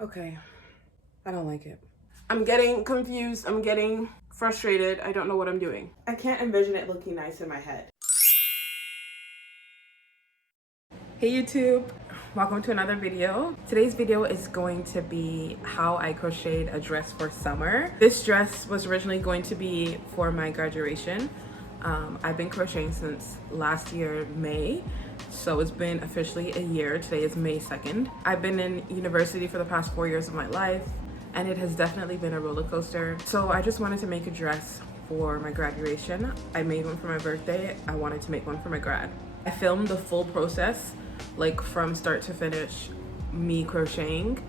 Okay, I don't like it. I'm getting confused. I'm getting frustrated. I don't know what I'm doing. I can't envision it looking nice in my head. Hey YouTube, welcome to another video. Today's video is going to be how I crocheted a dress for summer. This dress was originally going to be for my graduation. I've been crocheting since last year, May. So it's been officially a year. Today is May 2nd. I've been in university for the past 4 years of my life, and it has definitely been a roller coaster. So I just wanted to make a dress for my graduation. I made one for my birthday. I wanted to make one for my grad. I filmed the full process, like from start to finish, me crocheting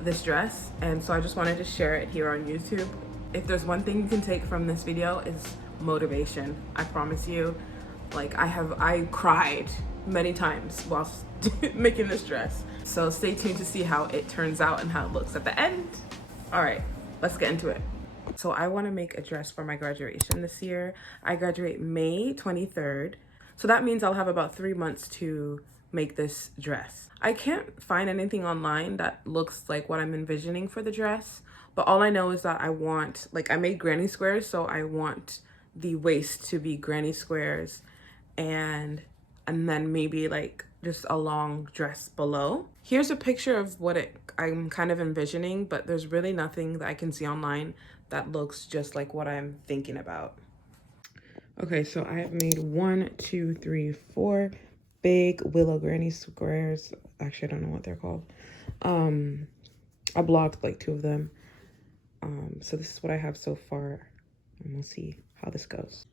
this dress, and so I just wanted to share it here on YouTube. If there's one thing you can take from this video, is motivation. I promise you, like I cried many times whilst making this dress. So stay tuned to see how it turns out and how it looks at the end. All right, let's get into it. So I want to make a dress for my graduation this year. I graduate May 23rd. So that means I'll have about 3 months to make this dress. I can't find anything online that looks like what I'm envisioning for the dress, but all I know is that I want, like, I made granny squares, so I want the waist to be granny squares and then maybe like just a long dress below. Here's a picture of what I'm kind of envisioning, but there's really nothing that I can see online that looks just like what I'm thinking about. Okay, so I have made 1, 2, 3, 4 big willow granny squares. Actually, I don't know what they're called. I blocked like 2 of them. So this is what I have so far, and we'll see how this goes.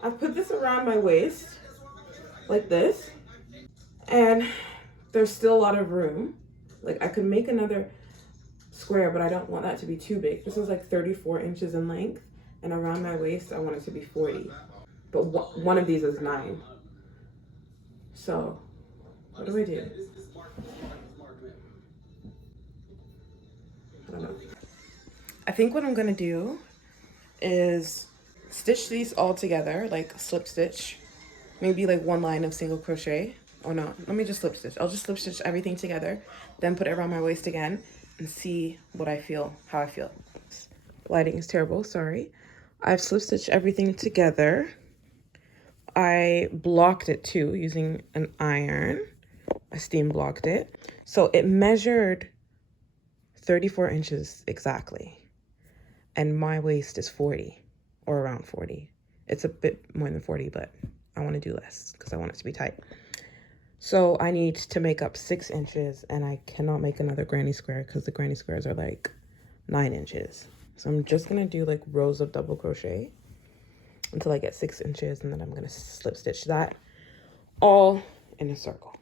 I put this around my waist like this, and there's still a lot of room. Like, I could make another square, but I don't want that to be too big. This is like 34 inches in length, and around my waist I want it to be 40, but one of these is 9. So what do I do? I don't know. I think what I'm gonna do is stitch these all together, like slip stitch, maybe like 1 line of single crochet. Oh no, let me just slip stitch. I'll just slip stitch everything together, then put it around my waist again and see what I feel, how I feel. Lighting is terrible, sorry. I've slip stitched everything together. I blocked it too using an iron. I steam blocked it. So it measured 34 inches exactly. And my waist is 40 or around 40. It's a bit more than 40, but I want to do less because I want it to be tight. So I need to make up 6 inches, and I cannot make another granny square because the granny squares are like 9 inches. So I'm just going to do like rows of double crochet until I get 6 inches, and then I'm going to slip stitch that all in a circle.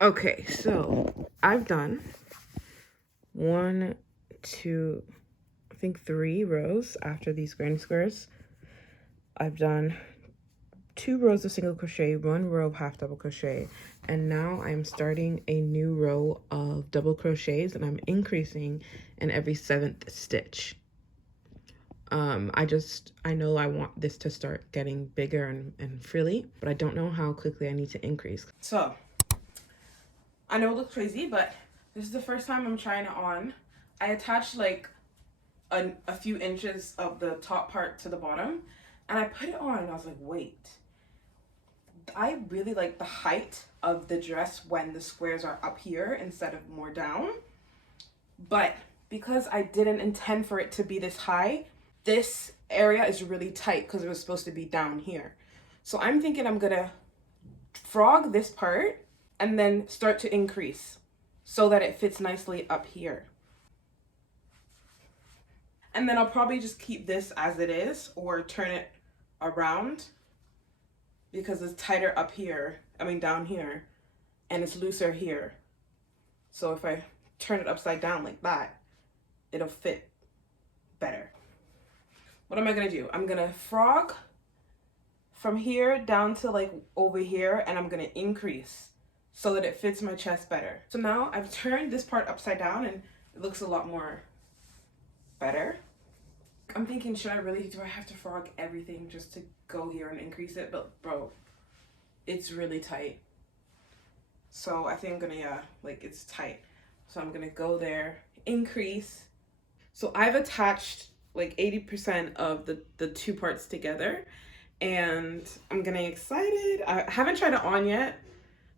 Okay, so I've done 1, 2, I think 3 rows after these granny squares. I've done 2 rows of single crochet, 1 row of half double crochet, and now I'm starting a new row of double crochets, and I'm increasing in every 7th stitch. I know I want this to start getting bigger and frilly, but I don't know how quickly I need to increase. So I know it looks crazy, but this is the first time I'm trying it on. I attached like a few inches of the top part to the bottom, and I put it on and I was like, wait, I really like the height of the dress when the squares are up here instead of more down. But because I didn't intend for it to be this high, this area is really tight because it was supposed to be down here. So I'm thinking I'm gonna frog this part and then start to increase so that it fits nicely up here. And then I'll probably just keep this as it is or turn it around because it's tighter up here, down here, and it's looser here. So if I turn it upside down like that, it'll fit better. What am I gonna do? I'm gonna frog from here down to like over here, and I'm gonna increase so that it fits my chest better. So now I've turned this part upside down and it looks a lot more better. I'm thinking, do I have to frog everything just to go here and increase it? But bro, it's really tight. So I think I'm gonna, yeah, like it's tight. So I'm gonna go there, increase. So I've attached like 80% of the two parts together, and I'm getting excited. I haven't tried it on yet,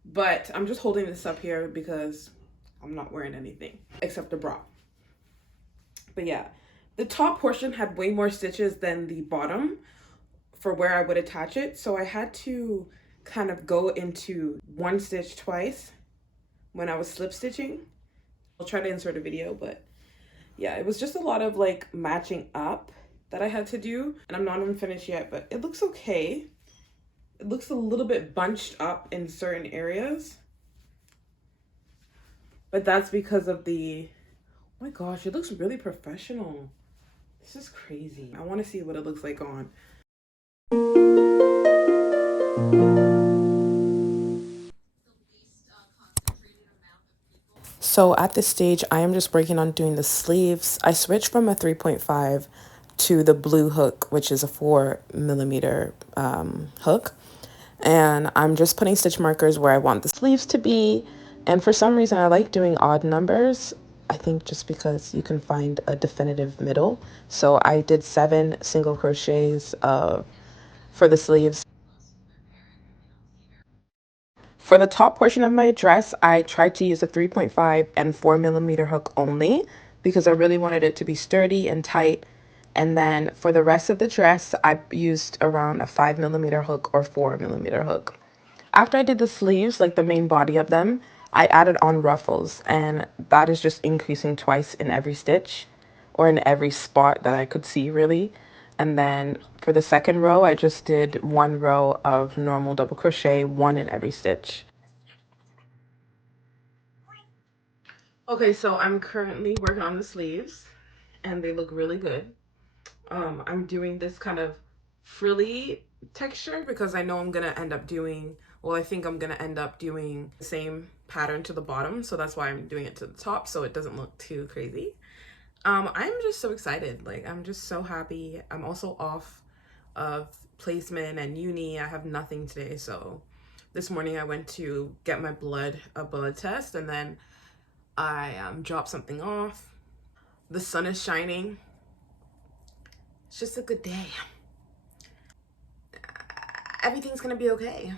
but I'm just holding this up here because I'm not wearing anything except a bra. But yeah, the top portion had way more stitches than the bottom for where I would attach it. So I had to kind of go into one stitch twice when I was slip stitching. I'll try to insert a video, but yeah, it was just a lot of like matching up that I had to do. And I'm not even finished yet, but it looks okay. It looks a little bit bunched up in certain areas. But that's because of the, oh my gosh, it looks really professional. This is crazy. I want to see what it looks like on. So at this stage, I am just working on doing the sleeves. I switched from a 3.5 to the blue hook, which is a 4mm hook. And I'm just putting stitch markers where I want the sleeves to be. And for some reason, I like doing odd numbers. I think just because you can find a definitive middle. So I did 7 single crochets for the sleeves. For the top portion of my dress, I tried to use a 3.5 and 4mm hook only because I really wanted it to be sturdy and tight. And then for the rest of the dress, I used around a 5mm hook or 4mm hook. After I did the sleeves, like the main body of them, I added on ruffles, and that is just increasing twice in every stitch or in every spot that I could see really. And then for the second row, I just did 1 row of normal double crochet, 1 in every stitch. Okay, so I'm currently working on the sleeves and they look really good. I'm doing this kind of frilly texture because I know I'm gonna end up doing, well, I think I'm gonna end up doing the same pattern to the bottom, so that's why I'm doing it to the top so it doesn't look too crazy. I'm just so excited. Like, I'm just so happy. I'm also off of placement and uni. I have nothing today, so this morning I went to get my a blood test, and then I dropped something off. The sun is shining. It's just a good day. Everything's gonna be okay.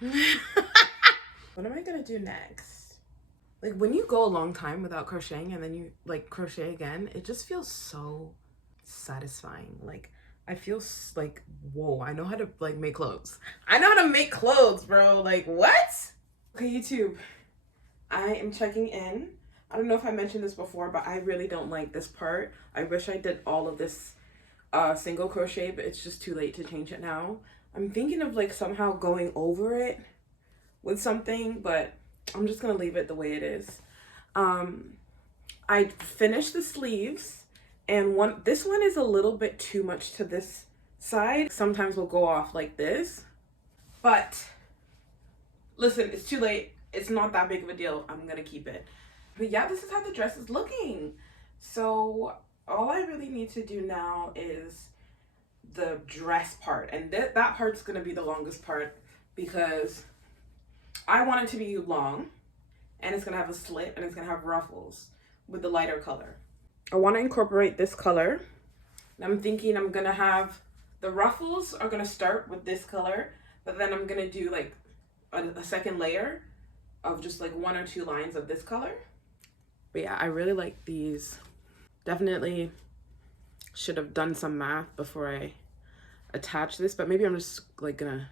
What am I gonna do next? Like, when you go a long time without crocheting and then you like crochet again, it just feels so satisfying. Like, I feel like, whoa, I know how to like make clothes. I know how to make clothes, bro. Like, what? Okay, YouTube, I am checking in. I don't know if I mentioned this before, but I really don't like this part. I wish I did all of this single crochet, but it's just too late to change it now. I'm thinking of like somehow going over it with something, but I'm just gonna leave it the way it is. I finished the sleeves, and this one is a little bit too much to this side. Sometimes we'll go off like this, but listen, it's too late. It's not that big of a deal. I'm gonna keep it. But yeah, this is how the dress is looking. So all I really need to do now is the dress part, and that part's gonna be the longest part because I want it to be long, and it's gonna have a slit, and it's gonna have ruffles with the lighter color. I want to incorporate this color, and I'm thinking I'm gonna have the ruffles are gonna start with this color, but then I'm gonna do like a second layer of just like 1 or 2 lines of this color. But yeah, I really like these. Definitely should have done some math before I attach this, but maybe I'm just like gonna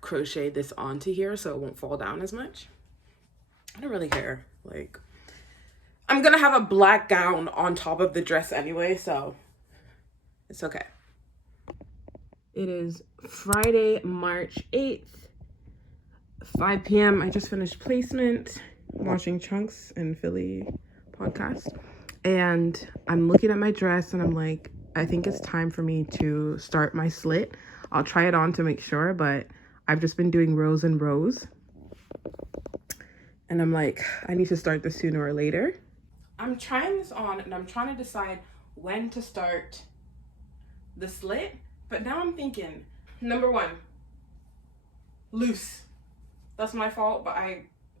crochet this onto here so it won't fall down as much. I don't really care. Like, I'm gonna have a black gown on top of the dress anyway, so it's okay. It is Friday, March 8th, 5 p.m. I just finished placement, watching Chunks and Philly podcast, and I'm looking at my dress and I'm like, I think it's time for me to start my slit. I'll try it on to make sure, but I've just been doing rows and rows, and I'm like, I need to start this sooner or later. I'm trying this on and I'm trying to decide when to start the slit, but now I'm thinking, number 1, loose. That's my fault, but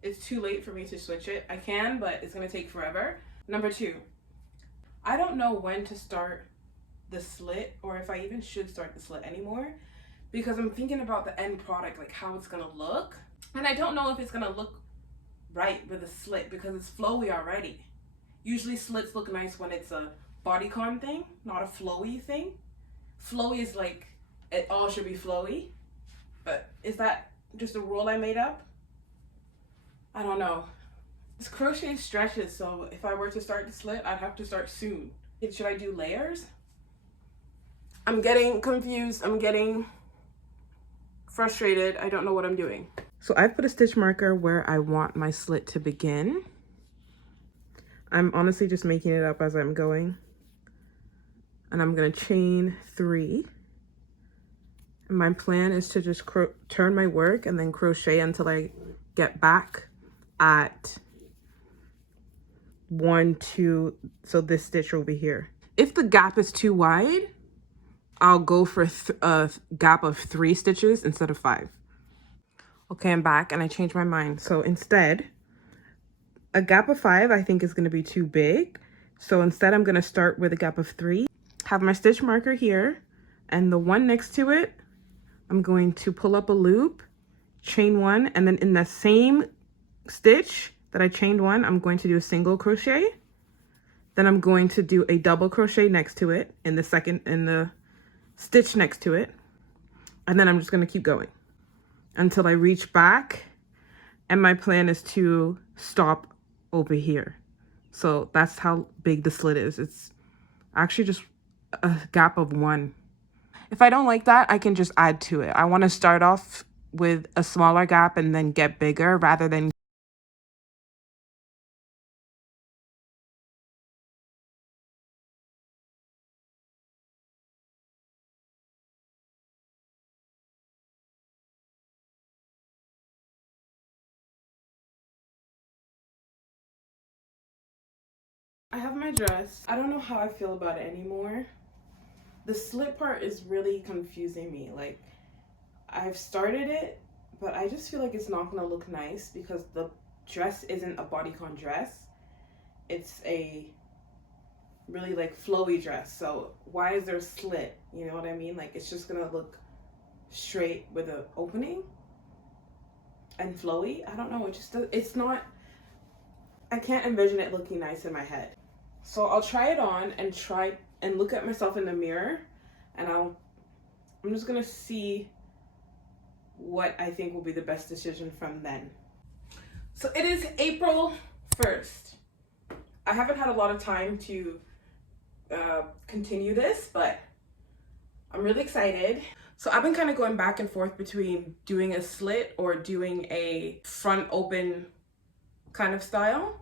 it's too late for me to switch it. I can, but it's gonna take forever. Number 2, I don't know when to start the slit, or if I even should start the slit anymore, because I'm thinking about the end product, like how it's gonna look. And I don't know if it's gonna look right with a slit because it's flowy already. Usually slits look nice when it's a bodycon thing, not a flowy thing. Flowy is like, it all should be flowy. But is that just a rule I made up? I don't know. This crochet stretches, so if I were to start the slit, I'd have to start soon. Should I do layers? I'm getting confused. I'm getting frustrated. I don't know what I'm doing. So I've put a stitch marker where I want my slit to begin. I'm honestly just making it up as I'm going. And I'm gonna chain 3. And my plan is to just turn my work and then crochet until I get back at 1, 2, so this stitch over here. If the gap is too wide, I'll go for a gap of 3 stitches instead of 5. Okay, I'm back and I changed my mind. So instead, a gap of 5 I think is going to be too big. So instead I'm going to start with a gap of 3. Have my stitch marker here, and the one next to it, I'm going to pull up a loop, chain 1, and then in the same stitch that I chained 1, I'm going to do a single crochet. Then I'm going to do a double crochet next to it in the stitch next to it. And then I'm just going to keep going until I reach back. And my plan is to stop over here. So that's how big the slit is. It's actually just a gap of 1. If I don't like that, I can just add to it. I want to start off with a smaller gap and then get bigger rather than I have my dress. I don't know how I feel about it anymore. The slit part is really confusing me. Like, I've started it, but I just feel like it's not gonna look nice because the dress isn't a bodycon dress. It's a really like flowy dress. So why is there a slit? You know what I mean? Like, it's just gonna look straight with an opening and flowy. I don't know. It just does, it's not, I can't envision it looking nice in my head. So I'll try it on and try and look at myself in the mirror, and I'm just gonna see what I think will be the best decision from then. So it is April 1st. I haven't had a lot of time to continue this, but I'm really excited. So I've been kind of going back and forth between doing a slit or doing a front open kind of style.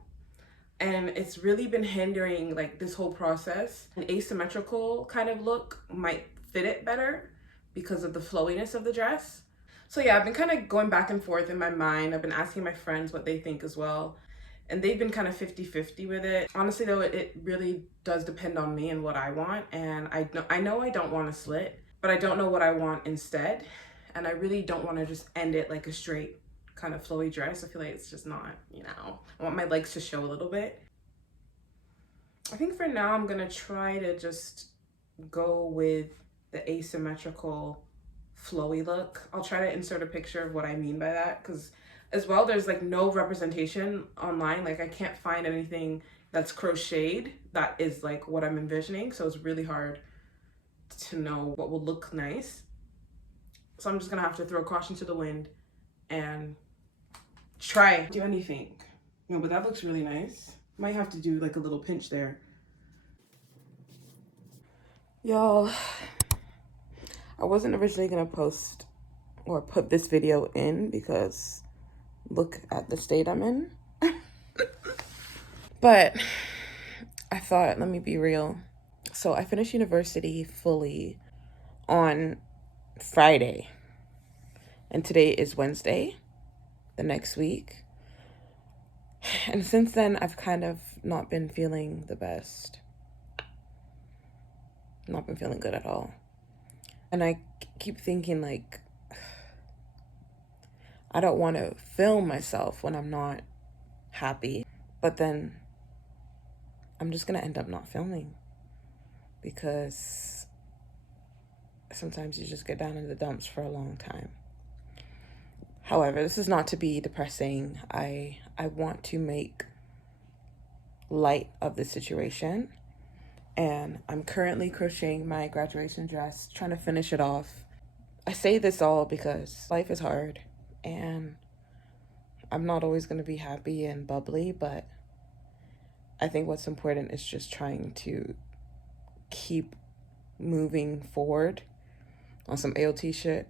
And it's really been hindering like this whole process. An asymmetrical kind of look might fit it better because of the flowiness of the dress. So yeah, I've been kind of going back and forth in my mind. I've been asking my friends what they think as well. And they've been kind of 50-50 with it. Honestly though, it really does depend on me and what I want. And I know I don't want a slit, but I don't know what I want instead. And I really don't want to just end it like a straight kind of flowy dress. I feel like it's just not, you know, I want my legs to show a little bit. I think for now I'm gonna try to just go with the asymmetrical flowy look. I'll try to insert a picture of what I mean by that, because as well there's like no representation online. Like I can't find anything that's crocheted that is like what I'm envisioning, so it's really hard to know what will look nice. So I'm just gonna have to throw caution to the wind and try do anything. No, but that looks really nice. Might have to do like a little pinch there. Y'all, I wasn't originally gonna post or put this video in because look at the state I'm in. But I thought, let me be real. So I finished university fully on Friday, and today is Wednesday, the next week. And since then, I've kind of not been feeling the best. Not been feeling good at all. And I keep thinking like, I don't want to film myself when I'm not happy, but then I'm just gonna end up not filming because sometimes you just get down in the dumps for a long time. However, this is not to be depressing. I want to make light of the situation, and I'm currently crocheting my graduation dress, trying to finish it off. I say this all because life is hard and I'm not always going to be happy and bubbly, but I think what's important is just trying to keep moving forward on some AOT shit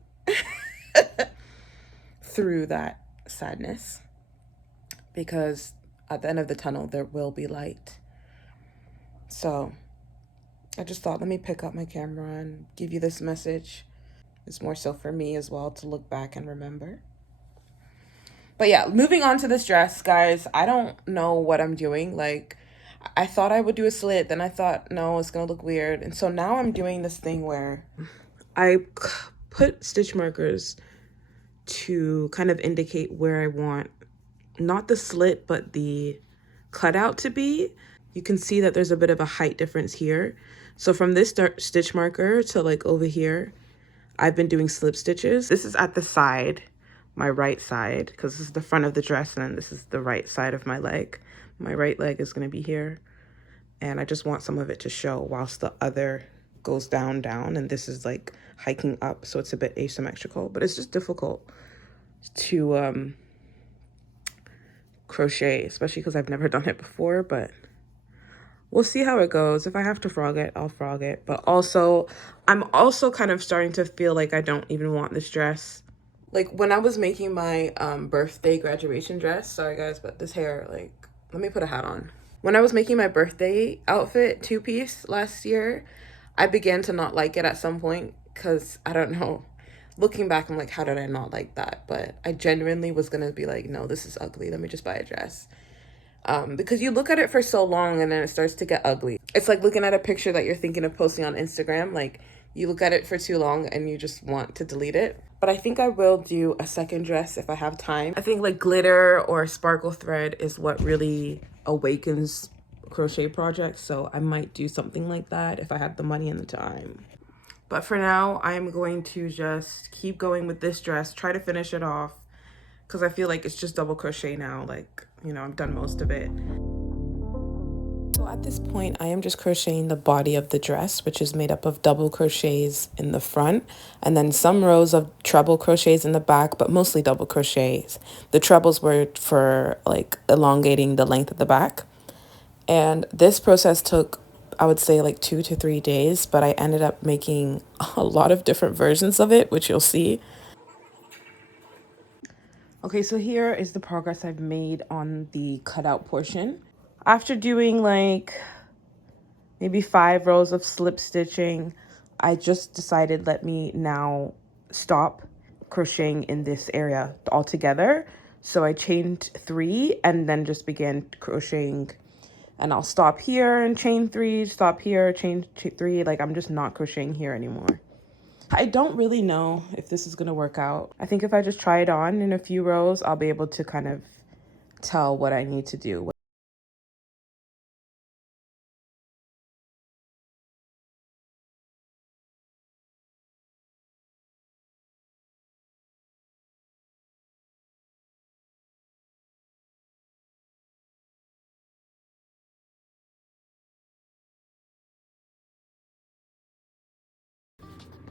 through that sadness, because at the end of the tunnel there will be light. So I just thought, let me pick up my camera and give you this message. It's more so for me as well to look back and remember. But yeah, moving on to this dress, guys, I don't know what I'm doing. Like, I thought I would do a slit, then I thought, no, it's gonna look weird. And so now I'm doing this thing where I put stitch markers to kind of indicate where I want, not the slit, but the cutout to be. You can see that there's a bit of a height difference here. So from this stitch marker to like over here, I've been doing slip stitches. This is at the side, my right side, because this is the front of the dress, and then this is the right side of my leg. My right leg is going to be here, and I just want some of it to show whilst the other goes down, and this is like hiking up, so it's a bit asymmetrical, but it's just difficult to crochet, especially because I've never done it before, but we'll see how it goes. If I have to frog it, I'll frog it. But also, I'm also kind of starting to feel like I don't even want this dress. Like, when I was making my birthday graduation dress, sorry guys, but this hair, like, let me put a hat on. When I was making my birthday outfit, two-piece last year, I began to not like it at some point because, I don't know, looking back, I'm like, how did I not like that? But I genuinely was gonna be like, no, this is ugly. Let me just buy a dress. Because you look at it for so long and then it starts to get ugly. It's like looking at a picture that you're thinking of posting on Instagram. Like, you look at it for too long and you just want to delete it. But I think I will do a second dress if I have time. I think like glitter or sparkle thread is what really awakens crochet projects. So I might do something like that if I have the money and the time. But for now, I'm going to just keep going with this dress, try to finish it off, because I feel like it's just double crochet now. Like, you know, I've done most of it. So at this point, I am just crocheting the body of the dress, which is made up of double crochets in the front and then some rows of treble crochets in the back, but mostly double crochets. The trebles were for like elongating the length of the back. And this process took, I would say, like 2 to 3 days, but I ended up making a lot of different versions of it, which you'll see. Okay, so here is the progress I've made on the cutout portion. After doing like maybe 5 rows of slip stitching, I just decided, let me now stop crocheting in this area altogether. So I chained 3 and then just began crocheting, and I'll stop here and chain 3, stop here, chain 3. Like, I'm just not crocheting here anymore. I don't really know if this is gonna work out. I think if I just try it on in a few rows, I'll be able to kind of tell what I need to do.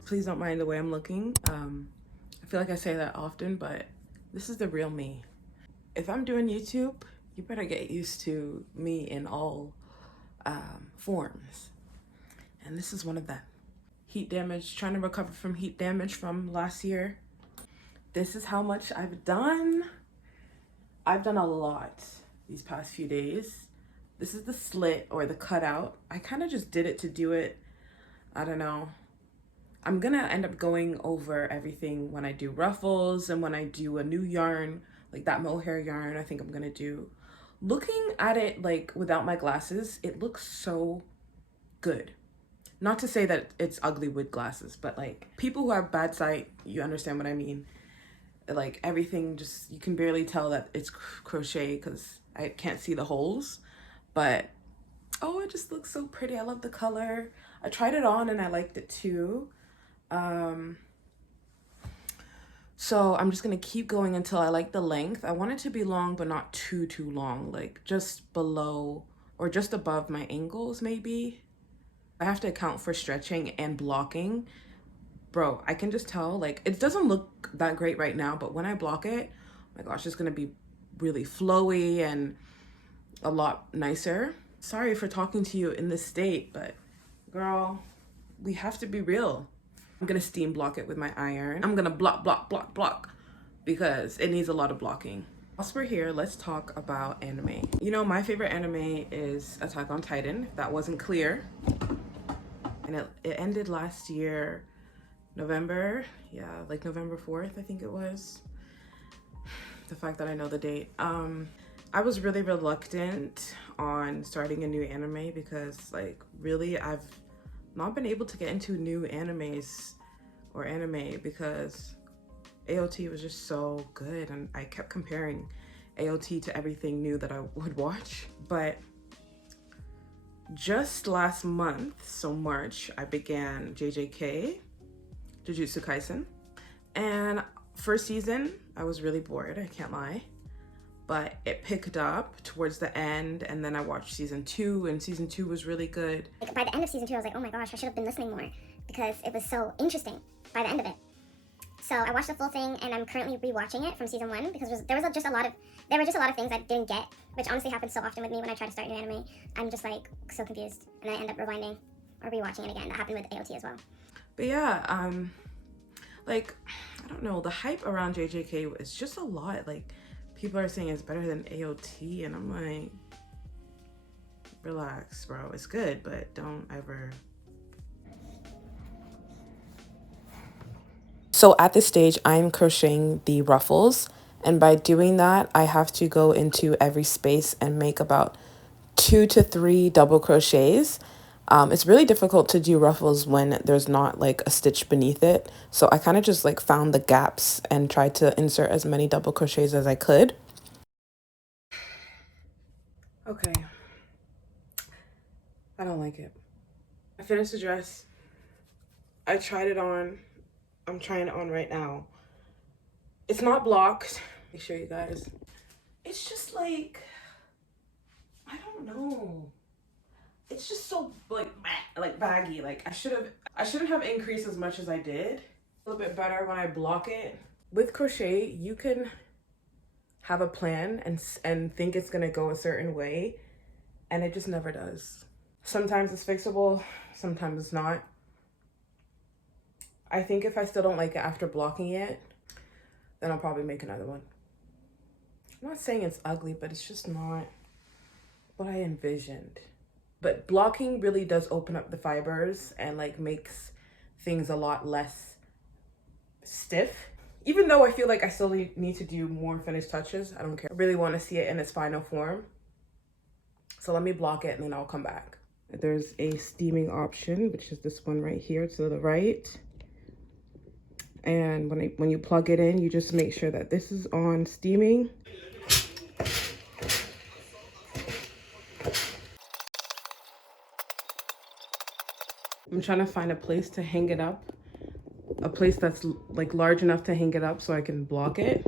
Please don't mind the way I'm looking. I feel like I say that often, but this is the real me. If I'm doing YouTube, you better get used to me in all forms. And this is one of them. Heat damage, trying to recover from heat damage from last year. This is how much I've done. I've done a lot these past few days. This is the slit or the cutout. I kind of just did it to do it. I don't know. I'm gonna end up going over everything when I do ruffles and when I do a new yarn, like that mohair yarn. I think I'm gonna do. Looking at it like without my glasses, it looks so good. Not to say that it's ugly with glasses, but like people who have bad sight, you understand what I mean. like everything just, you can barely tell that it's crochet because I can't see the holes. But oh, it just looks so pretty. I love the color. I tried it on and I liked it too. So I'm just gonna keep going until I like the length. I want it to be long, but not too long, like just below or just above my ankles maybe. I have to account for stretching and blocking. Bro, I can just tell, like, it doesn't look that great right now, but when I block it, oh my gosh, it's gonna be really flowy and a lot nicer. Sorry for talking to you in this state, but girl, we have to be real. I'm gonna steam block it with my iron. I'm gonna block because it needs a lot of blocking. Whilst we're here, let's talk about anime. You know, my favorite anime is Attack on Titan, if that wasn't clear. And it ended last year, November, yeah, like November 4th, I think it was. The fact that I know the date. I was really reluctant on starting a new anime because, like, really, I've not been able to get into new animes or anime because AOT was just so good, and I kept comparing AOT to everything new that I would watch. But just last month, so March, I began JJK, Jujutsu Kaisen, and first season I was really bored, I can't lie, but it picked up towards the end, and then I watched season 2, and season 2 was really good. Like, by the end of season 2, I was like, oh my gosh, I should have been listening more because it was so interesting by the end of it. So I watched the full thing, and I'm currently rewatching it from season 1 because there were just a lot of things I didn't get, which honestly happens so often with me when I try to start new anime. I'm just like so confused, and I end up rewinding or rewatching it again. That happened with AOT as well. But yeah, like, I don't know, the hype around JJK is just a lot. Like, people are saying it's better than AOT, and I'm like, relax, bro. It's good, but don't ever. So at this stage, I'm crocheting the ruffles, and by doing that, I have to go into every space and make about 2 to 3 double crochets. It's really difficult to do ruffles when there's not like a stitch beneath it. So I kind of just like found the gaps and tried to insert as many double crochets as I could. Okay. I don't like it. I finished the dress. I tried it on. I'm trying it on right now. It's not blocked. Let me show you guys. It's just like, I don't know. It's just so like baggy. Like I shouldn't have increased as much as I did. A little bit better when I block it. With crochet, you can have a plan and think it's gonna go a certain way, and it just never does. Sometimes it's fixable, sometimes it's not. I think if I still don't like it after blocking it, then I'll probably make another one. I'm not saying it's ugly, but it's just not what I envisioned. But blocking really does open up the fibers and like makes things a lot less stiff. Even though I feel like I still need to do more finished touches, I don't care. I really want to see it in its final form. So let me block it and then I'll come back. There's a steaming option, which is this one right here to the right. And when you plug it in, you just make sure that this is on steaming. I'm trying to find a place to hang it up, a place that's like large enough to hang it up so I can block it.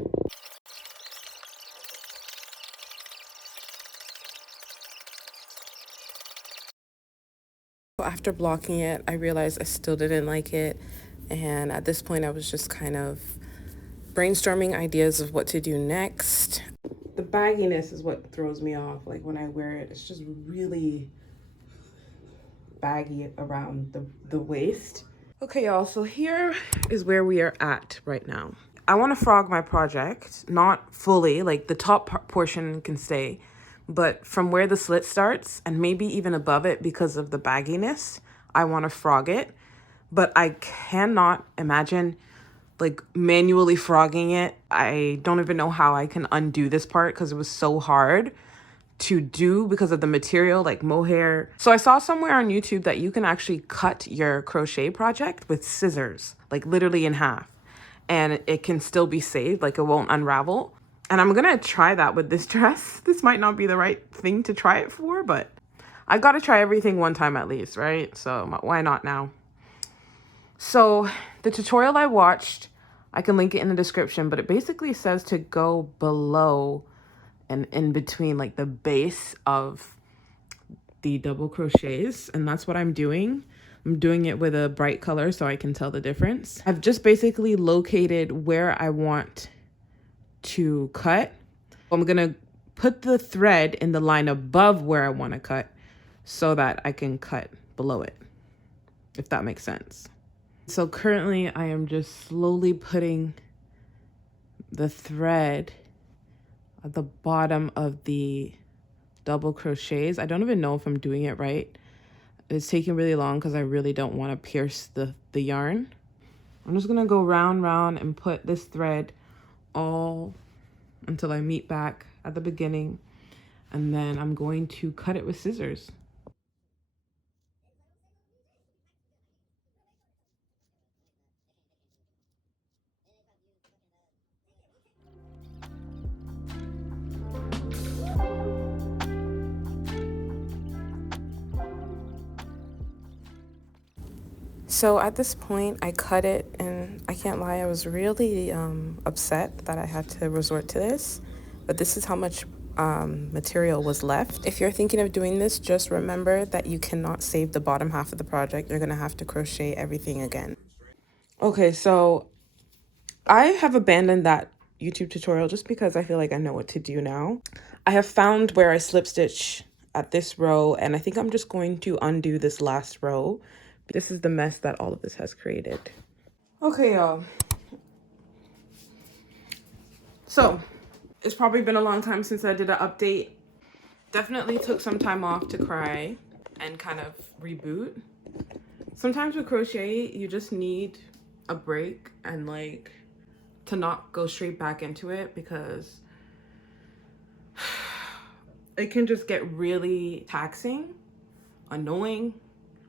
After blocking it, I realized I still didn't like it. And at this point, I was just kind of brainstorming ideas of what to do next. The bagginess is what throws me off. Like when I wear it, it's just really baggy around the waist. Okay, y'all, so here is where we are at right now. I want to frog my project, not fully, like the top portion can stay, but from where the slit starts and maybe even above it because of the bagginess, I want to frog it. But I cannot imagine like manually frogging it. I don't even know how I can undo this part because it was so hard to do because of the material, like mohair. So I saw somewhere on YouTube that you can actually cut your crochet project with scissors, like literally in half. and it can still be saved, like it won't unravel. And I'm gonna try that with this dress. This might not be the right thing to try it for, but I gotta try everything one time at least, right? So why not now? So the tutorial I watched, I can link it in the description, but it basically says to go below and in between like the base of the double crochets, and that's what I'm doing. I'm doing it with a bright color so I can tell the difference. I've just basically located where I want to cut. I'm gonna put the thread in the line above where I want to cut so that I can cut below it, if that makes sense. So currently I am just slowly putting the thread at the bottom of the double crochets. I don't even know if I'm doing it right. It's taking really long because I really don't want to pierce the yarn. I'm just gonna go round and put this thread all until I meet back at the beginning, and then I'm going to cut it with scissors. So at this point, I cut it, and I can't lie, I was really upset that I had to resort to this, but this is how much material was left. If you're thinking of doing this, just remember that you cannot save the bottom half of the project. You're gonna have to crochet everything again. Okay, so I have abandoned that YouTube tutorial just because I feel like I know what to do now. I have found where I slip stitch at this row, and I think I'm just going to undo this last row. This is the mess that all of this has created. Okay, y'all. So, it's probably been a long time since I did an update. Definitely took some time off to cry and kind of reboot. Sometimes with crochet, you just need a break and like to not go straight back into it, because it can just get really taxing, annoying,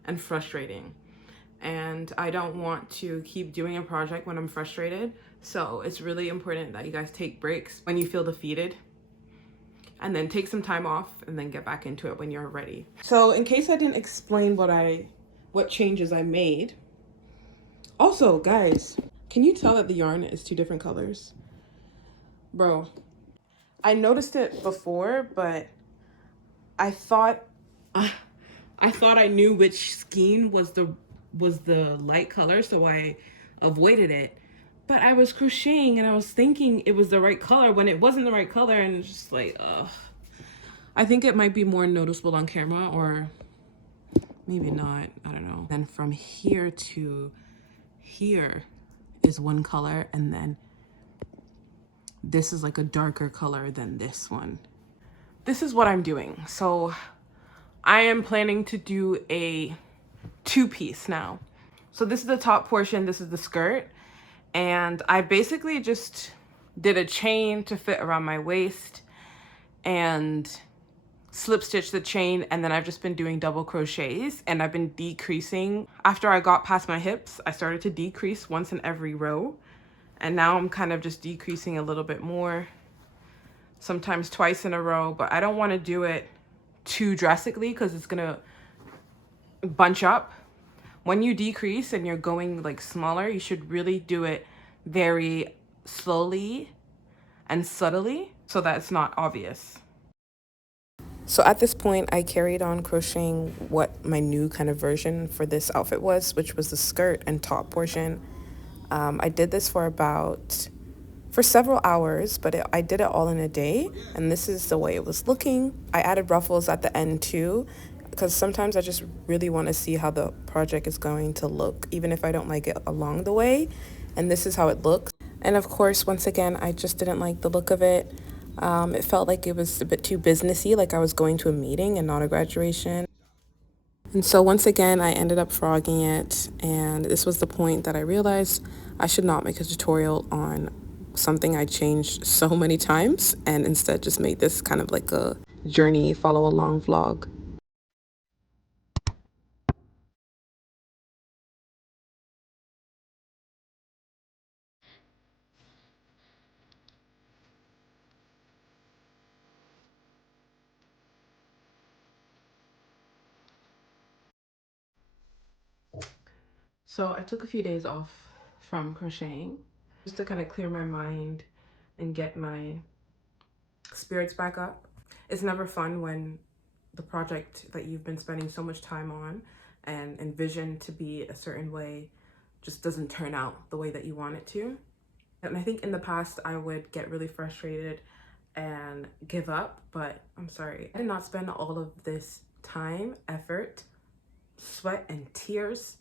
and frustrating. And I don't want to keep doing a project when I'm frustrated. So it's really important that you guys take breaks when you feel defeated, and then take some time off and then get back into it when you're ready. So in case I didn't explain what changes I made. Also, guys, can you tell that the yarn is two different colors? Bro, I noticed it before, but I thought I knew which skein was the light color, so I avoided it. But I was crocheting and I was thinking it was the right color when it wasn't the right color, and it's just like, ugh. I think it might be more noticeable on camera, or maybe not, I don't know. Then from here to here is one color, and then this is like a darker color than this one. This is what I'm doing. So I am planning to do a two-piece now. So this is the top portion, this is the skirt, and I basically just did a chain to fit around my waist and slip stitch the chain, and then I've just been doing double crochets, and I've been decreasing. After I got past my hips, I started to decrease once in every row, and now I'm kind of just decreasing a little bit more, sometimes twice in a row, but I don't want to do it too drastically because it's gonna bunch up. When you decrease and you're going like smaller, you should really do it very slowly and subtly so that it's not obvious. So at this point, I carried on crocheting what my new kind of version for this outfit was, which was the skirt and top portion. I did this for several hours, but I did it all in a day, and this is the way it was looking. I added ruffles at the end too, because sometimes I just really want to see how the project is going to look, even if I don't like it along the way. And this is how it looks. And of course, once again, I just didn't like the look of it. It felt like it was a bit too businessy, like I was going to a meeting and not a graduation. And so once again, I ended up frogging it, and this was the point that I realized I should not make a tutorial on something I changed so many times, and instead just make this kind of like a journey follow along vlog. So I took a few days off from crocheting just to kind of clear my mind and get my spirits back up. It's never fun when the project that you've been spending so much time on and envisioned to be a certain way just doesn't turn out the way that you want it to. And I think in the past I would get really frustrated and give up, but I'm sorry. I did not spend all of this time, effort, sweat, and tears,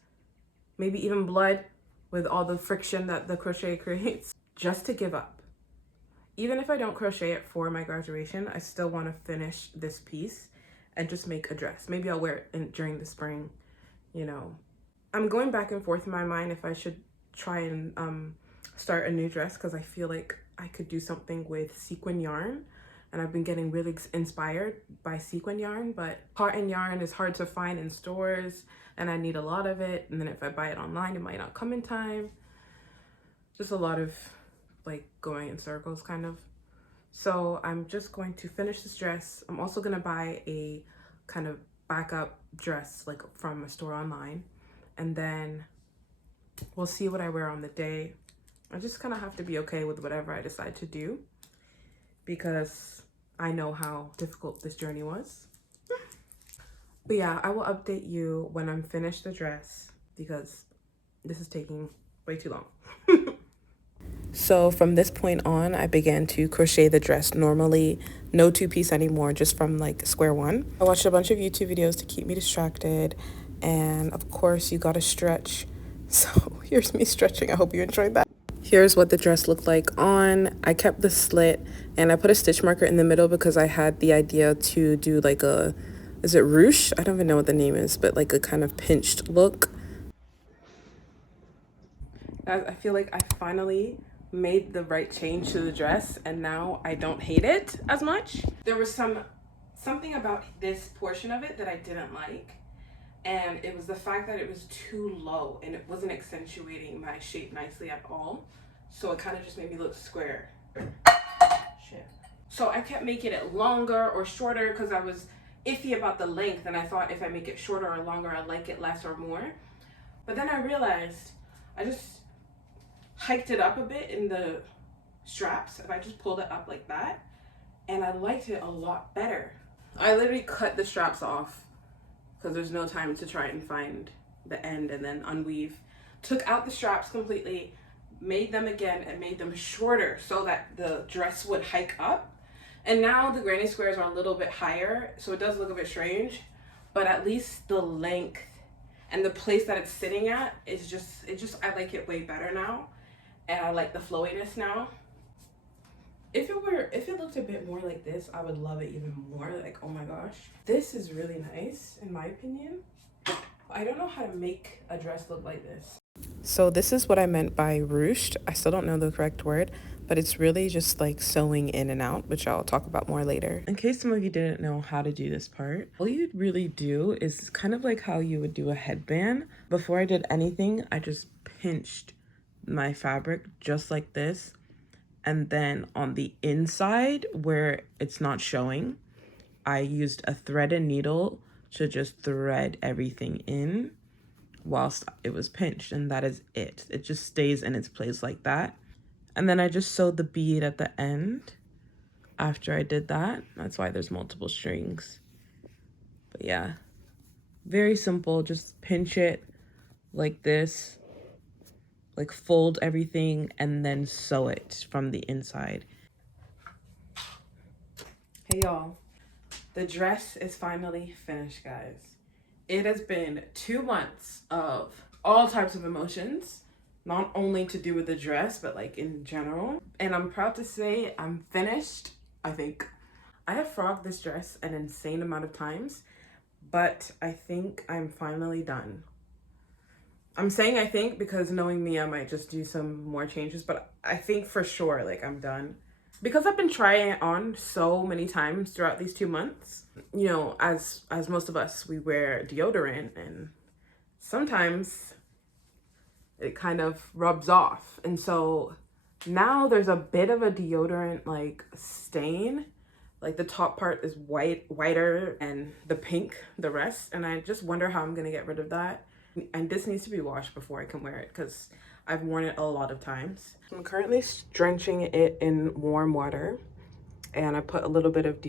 maybe even blood with all the friction that the crochet creates, just to give up. Even if I don't crochet it for my graduation, I still want to finish this piece and just make a dress. Maybe I'll wear it during the spring, you know. I'm going back and forth in my mind if I should try and start a new dress, because I feel like I could do something with sequin yarn, and I've been getting really inspired by sequin yarn, but cotton yarn is hard to find in stores and I need a lot of it, and then if I buy it online it might not come in time. Just a lot of like going in circles kind of. So I'm just going to finish this dress. I'm also gonna buy a kind of backup dress like from a store online, and then we'll see what I wear on the day. I just kind of have to be okay with whatever I decide to do, because I know how difficult this journey was. But yeah, I will update you when I'm finished the dress, because this is taking way too long. So from this point on, I began to crochet the dress normally, no two-piece anymore, just from like square one. I watched a bunch of YouTube videos to keep me distracted, and of course you gotta stretch. So here's me stretching. I hope you enjoyed that. Here's what the dress looked like on. I kept the slit and I put a stitch marker in the middle because I had the idea to do like a, is it ruche? I don't even know what the name is, but like a kind of pinched look. I feel like I finally made the right change to the dress, and now I don't hate it as much. There was something about this portion of it that I didn't like, and it was the fact that it was too low and it wasn't accentuating my shape nicely at all. So it kind of just made me look square. Shit. So I kept making it longer or shorter because I was iffy about the length, and I thought if I make it shorter or longer I'd like it less or more. But then I realized I just hiked it up a bit in the straps. If I just pulled it up like that, and I liked it a lot better. I literally cut the straps off because there's no time to try and find the end and then unweave. Took out the straps completely, made them again, and made them shorter so that the dress would hike up. And now the granny squares are a little bit higher, so it does look a bit strange, but at least the length and the place that it's sitting at is just, I like it way better now. And I like the flowiness now. If it looked a bit more like this, I would love it even more. Like, oh my gosh. This is really nice, in my opinion. I don't know how to make a dress look like this. So this is what I meant by ruched. I still don't know the correct word, but it's really just like sewing in and out, which I'll talk about more later. In case some of you didn't know how to do this part, all you'd really do is kind of like how you would do a headband. Before I did anything, I just pinched my fabric just like this, and then on the inside where it's not showing, I used a thread and needle to just thread everything in whilst it was pinched, and that is it. It just stays in its place like that. And then I just sewed the bead at the end after I did that. That's why there's multiple strings. But yeah, very simple. Just pinch it like this, like fold everything, and then sew it from the inside. Hey y'all, the dress is finally finished, guys. It has been 2 months of all types of emotions, not only to do with the dress, but like in general. And I'm proud to say I'm finished, I think. I have frogged this dress an insane amount of times, but I think I'm finally done. I'm saying I think because knowing me, I might just do some more changes, but I think for sure, like, I'm done. Because I've been trying it on so many times throughout these 2 months, you know, as most of us, we wear deodorant, and sometimes it kind of rubs off. And so now there's a bit of a deodorant like stain, like the top part is whiter and the pink the rest, and I just wonder how I'm gonna get rid of that. And this needs to be washed before I can wear it because I've worn it a lot of times. I'm currently drenching it in warm water, and I put a little bit of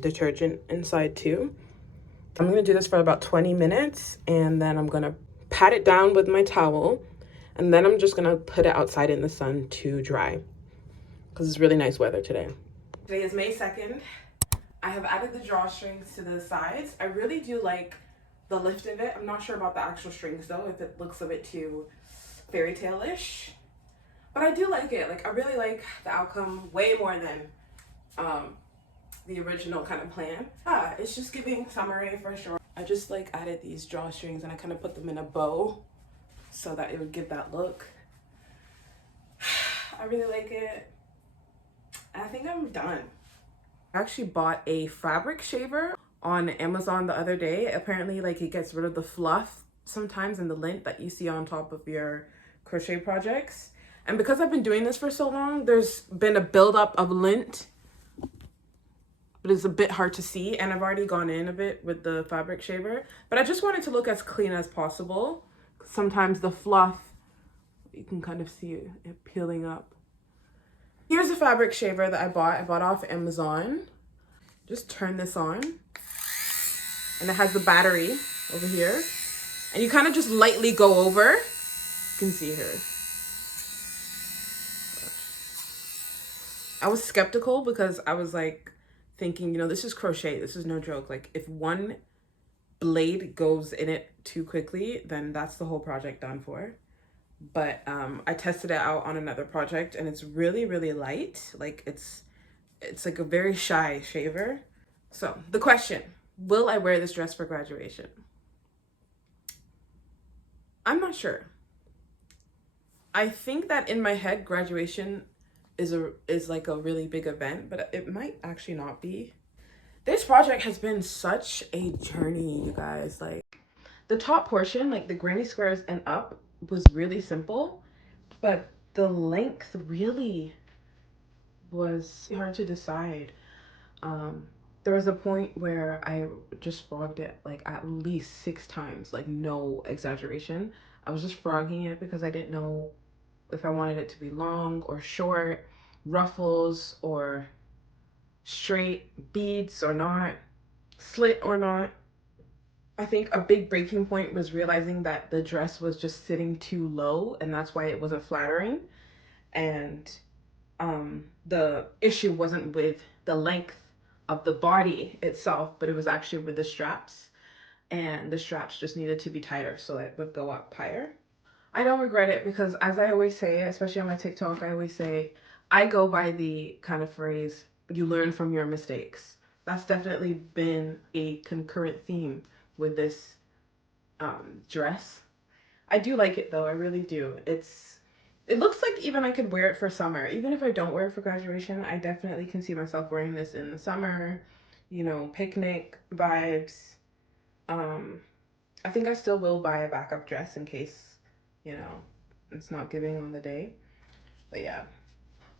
detergent inside too. I'm gonna do this for about 20 minutes, and then I'm gonna pat it down with my towel, and then I'm just gonna put it outside in the sun to dry because it's really nice weather today. Today is May 2nd. I have added the drawstrings to the sides. I really do like the lift of it. I'm not sure about the actual strings though, if it looks a bit too fairy tale-ish. But I do like it. Like, I really like the outcome way more than the original kind of plan. It's just giving summery for sure. I just like added these drawstrings and I kind of put them in a bow so that it would give that look. I really like it. I think I'm done. I actually bought a fabric shaver on Amazon the other day. Apparently, like, it gets rid of the fluff sometimes and the lint that you see on top of your crochet projects. And because I've been doing this for so long, there's been a buildup of lint, but it's a bit hard to see. And I've already gone in a bit with the fabric shaver, but I just want it to look as clean as possible. Sometimes the fluff, you can kind of see it peeling up. Here's a fabric shaver that I bought off Amazon. Just turn this on, and it has the battery over here, and you kind of just lightly go over. You can see here. I was skeptical because I was like thinking, you know, this is crochet, this is no joke. Like, if one blade goes in it too quickly, then that's the whole project done for. But I tested it out on another project, and it's really, really light. Like, it's like a very shy shaver. So the question, will I wear this dress for graduation? I'm not sure. I think that in my head, graduation is like a really big event, but it might actually not be. This project has been such a journey, you guys. Like, the top portion, like the granny squares and up, was really simple, but the length really was hard to decide. There was a point where I just frogged it like at least 6 times, like no exaggeration. I was just frogging it because I didn't know if I wanted it to be long or short, ruffles or straight, beads or not, slit or not. I think a big breaking point was realizing that the dress was just sitting too low, and that's why it wasn't flattering. And the issue wasn't with the length of the body itself, but it was actually with the straps. And the straps just needed to be tighter so it would go up higher. I don't regret it because, as I always say, especially on my TikTok, I always say, I go by the kind of phrase, you learn from your mistakes. That's definitely been a concurrent theme with this dress. I do like it though, I really do. It looks like even I could wear it for summer. Even if I don't wear it for graduation, I definitely can see myself wearing this in the summer, you know, picnic vibes. I think I still will buy a backup dress in case, you know, it's not giving on the day. But yeah,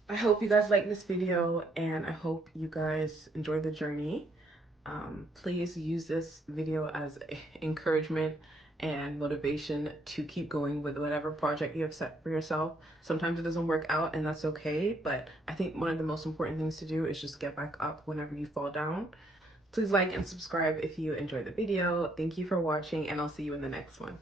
I hope you guys like this video, and I hope you guys enjoy the journey. Please use this video as encouragement and motivation to keep going with whatever project you have set for yourself. Sometimes it doesn't work out, and that's okay, but I think one of the most important things to do is just get back up whenever you fall down. Please like and subscribe if you enjoyed the video. Thank you for watching, and I'll see you in the next one.